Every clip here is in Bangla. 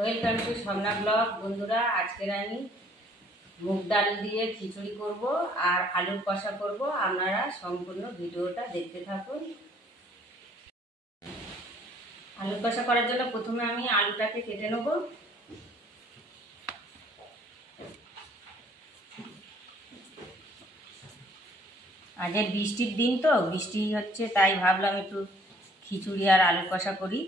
Welcome to Swarna blog. বন্ধুরা, আজকের আমি মুগ ডাল দিয়ে খিচুড়ি করব আর আলুর কষা করব। আপনারা সম্পূর্ণ ভিডিওটা দেখতে থাকুন। আলুর কষা করার জন্য প্রথমে আমি আলুটাকে কেটে নেব। আজকে বৃষ্টির দিন, তো বৃষ্টি হচ্ছে, তাই ভাবলাম একটু খিচুড়ি আর আলুর কষা করি।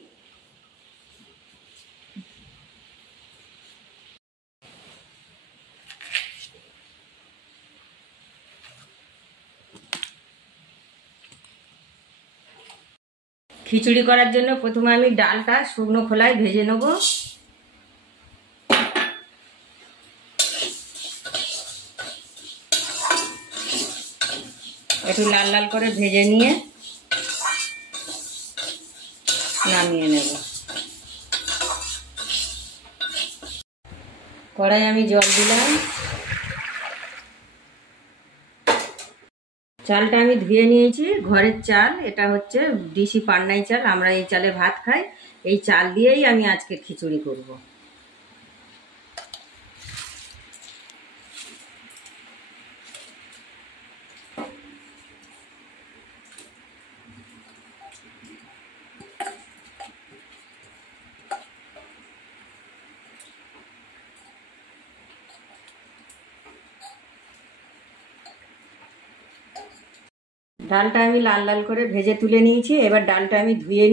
খিচুড়ি করার জন্য প্রথমে আমি ডালটা শুকনো খোলায় ভেজে নেব। একটু লাল লাল করে ভেজে নিয়ে নামিয়ে নেব। কড়াই আমি জল দিলাম। চালটা আমি ধুয়ে নিয়েছি, ঘরের চাল। এটা হচ্ছে দিশি পান্নাই চাল, আমরা এই চালে ভাত খাই। এই চাল দিয়েই আমি আজকে খিচুড়ি করব। ডালটা আমি লাল লাল করে ভেজে তুলে নিয়েছি। এবার ডালটা আমি ধুয়ে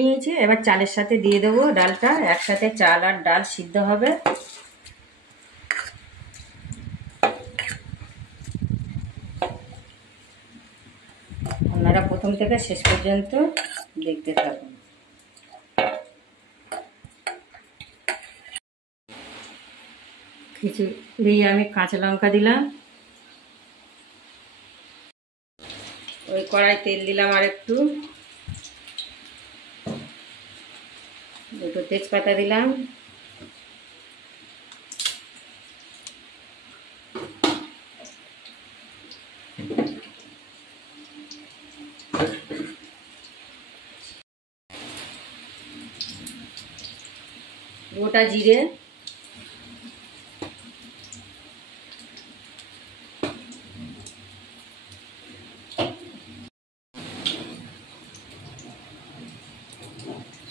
নিয়েছি। এবার চালের সাথে দিয়ে দেবো ডালটা। একসাথে চাল আর ডাল সিদ্ধ হবে। আপনারা প্রথম থেকে শেষ পর্যন্ত দেখতে থাকুন। খিচুড়ি আমি কাঁচা লঙ্কা দিলাম। ওই কড়াই তেল দিলাম আর একটু, দুটো তেজপাতা দিলাম। গোটা জিরে,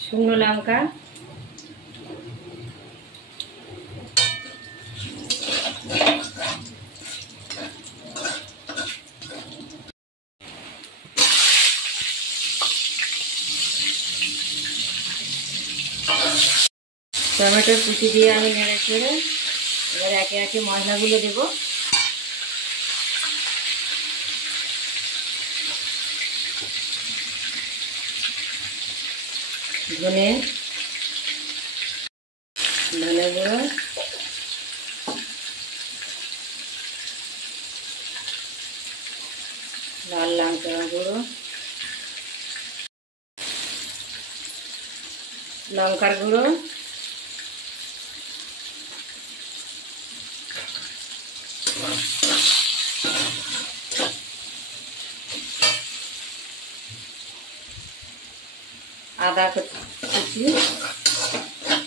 শুকনো লঙ্কা, টমেটোর কুচি দিয়ে আমি নেড়ে চেড়ে এবার একে একে মশলাগুলো দেব। ধনে গুঁড়ো, লাল লঙ্কা গুঁড়ো, লঙ্কার গুঁড়ো, আদা কুচি,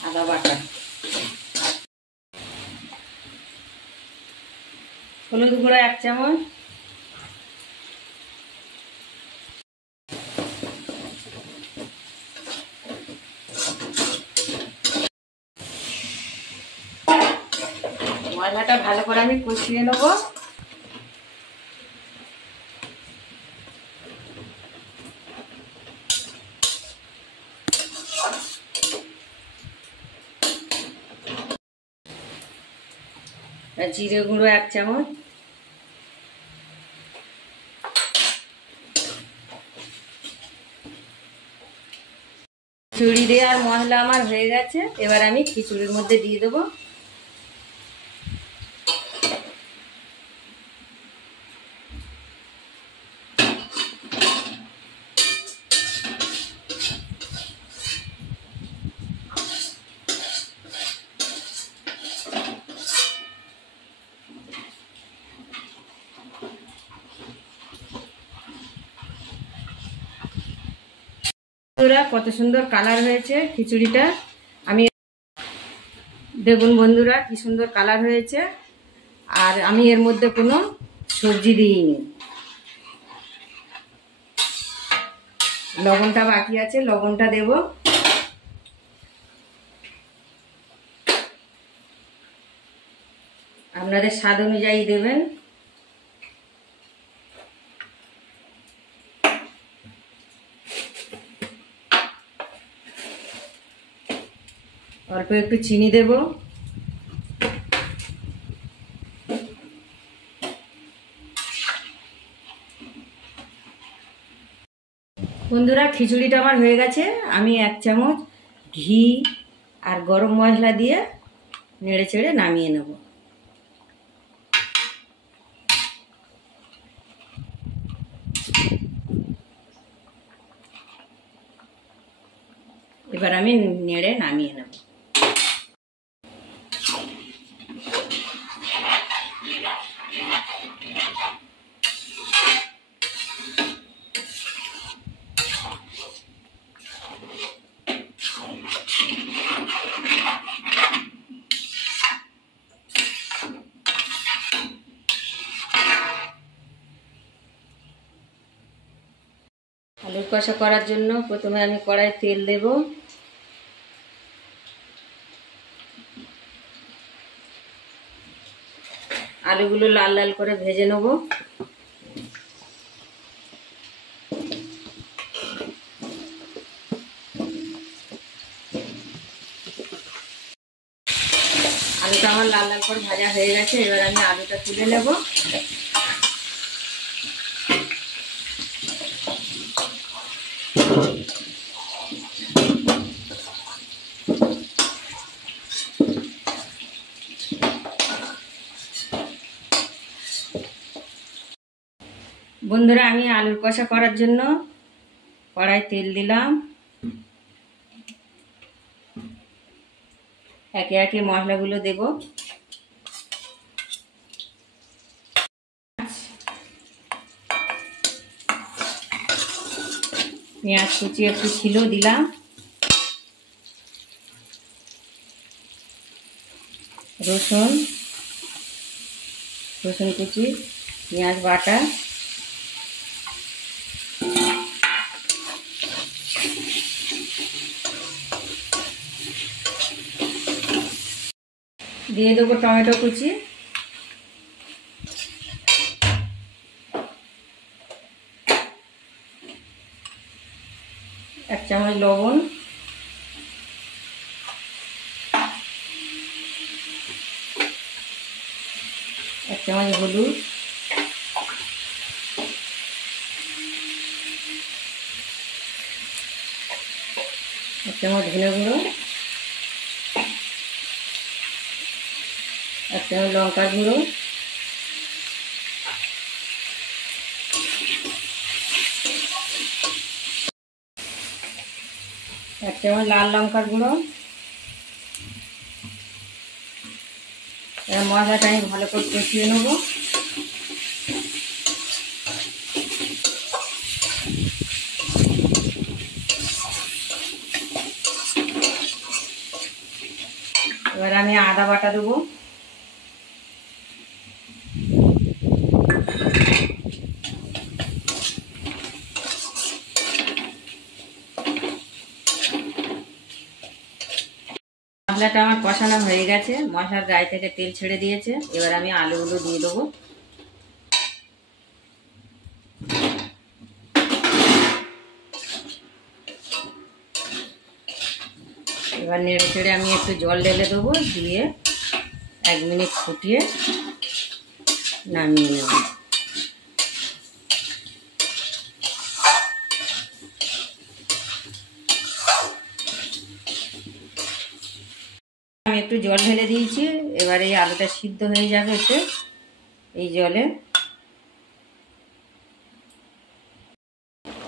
আদা বাটা, হলুদ গুঁড়ো 1 চামচ, মশলাটা ভালো করে আমি কষিয়ে নেব। জিরে গুঁড়ো 1 চামচ, খিচুড়ি দেওয়ার মশলা আমার হয়ে গেছে। এবার আমি খিচুড়ির মধ্যে দিয়ে দেবো। বন্ধুরা কত সুন্দর কালার হয়েছে খিচুড়িটা। আমি দেখুন বন্ধুরা কি সুন্দর কালার হয়েছে, আর আমি এর মধ্যে কোনো সবজি দিইনি। লবণটা বাকি আছে, লবণটা দেব। আপনাদের স্বাদ অনুযায়ী দেবেন। অল্প একটু চিনি দেব। বন্ধুরা খিচুড়িটা আমার হয়ে গেছে। আমি 1 চামচ ঘি আর গরম মশলা দিয়ে নেড়ে চেড়ে নামিয়ে নেব। এবার আমি নেড়ে নামিয়ে নেব। আলুর কষা করার জন্য প্রথমে আমি কড়াই তেল দেব। আলুগুলো লাল লাল করে ভেজে নেব। আলুটা আমার লাল লাল করে ভাজা হয়ে গেছে। এবার আমি আলুটা তুলে নেব। বন্ধুরা আমি আলুর কষা করার জন্য কড়াই তেল দিলাম। একে একে মশলাগুলো দেব। পেঁয়াজ কুচি একটু ছিল দিলাম। রসুন কুচি, পেঁয়াজ বাটা, দিয়ে দেবো টমেটো কুচি, 1 চামচ লবণ, 1 চামচ হলুদ, 1 চামচ ধনে গুঁড়ো, 1 চামচ লঙ্কা গুঁড়ো, 1 চামচ লাল লঙ্কার গুঁড়ো। এবার মশলাটা আমি ভালো করে কষিয়ে নেব। এবার আমি আদা বাটা দেবো। মশলাটা আমার কষানো হয়ে গেছে, মশলার গায়ে থেকে তেল ছেড়ে দিয়েছে। এবার আমি আলুগুলো দিয়ে দেবো। এবার নেড়ে চেড়ে আমি একটু জল ঢেলে দেবো, দিয়ে 1 মিনিট ফুটিয়ে নামিয়ে নেব। আমি একটু জল ঢেলে দিয়েছি। এবার এই আলুটা সিদ্ধ হয়ে যাবে এতে এই জলে।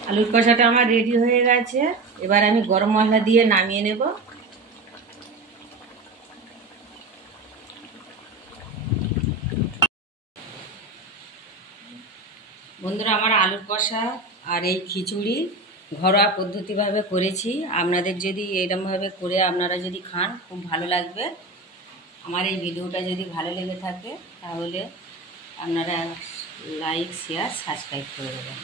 আলুর কষাটা আমার রেডি হয়ে গেছে। এবার আমি গরম মশলা দিয়ে নামিয়ে নেব। বন্ধুরা আমার আলুর কষা আর এই খিচুড়ি ঘরোয়া পদ্ধতিভাবে করেছি। আপনাদের যদি এরকমভাবে করে আপনারা যদি খান খুব ভালো লাগবে। আমার এই ভিডিওটা যদি ভালো লেগে থাকে তাহলে আপনারা লাইক, শেয়ার, সাবস্ক্রাইব করে দেবেন।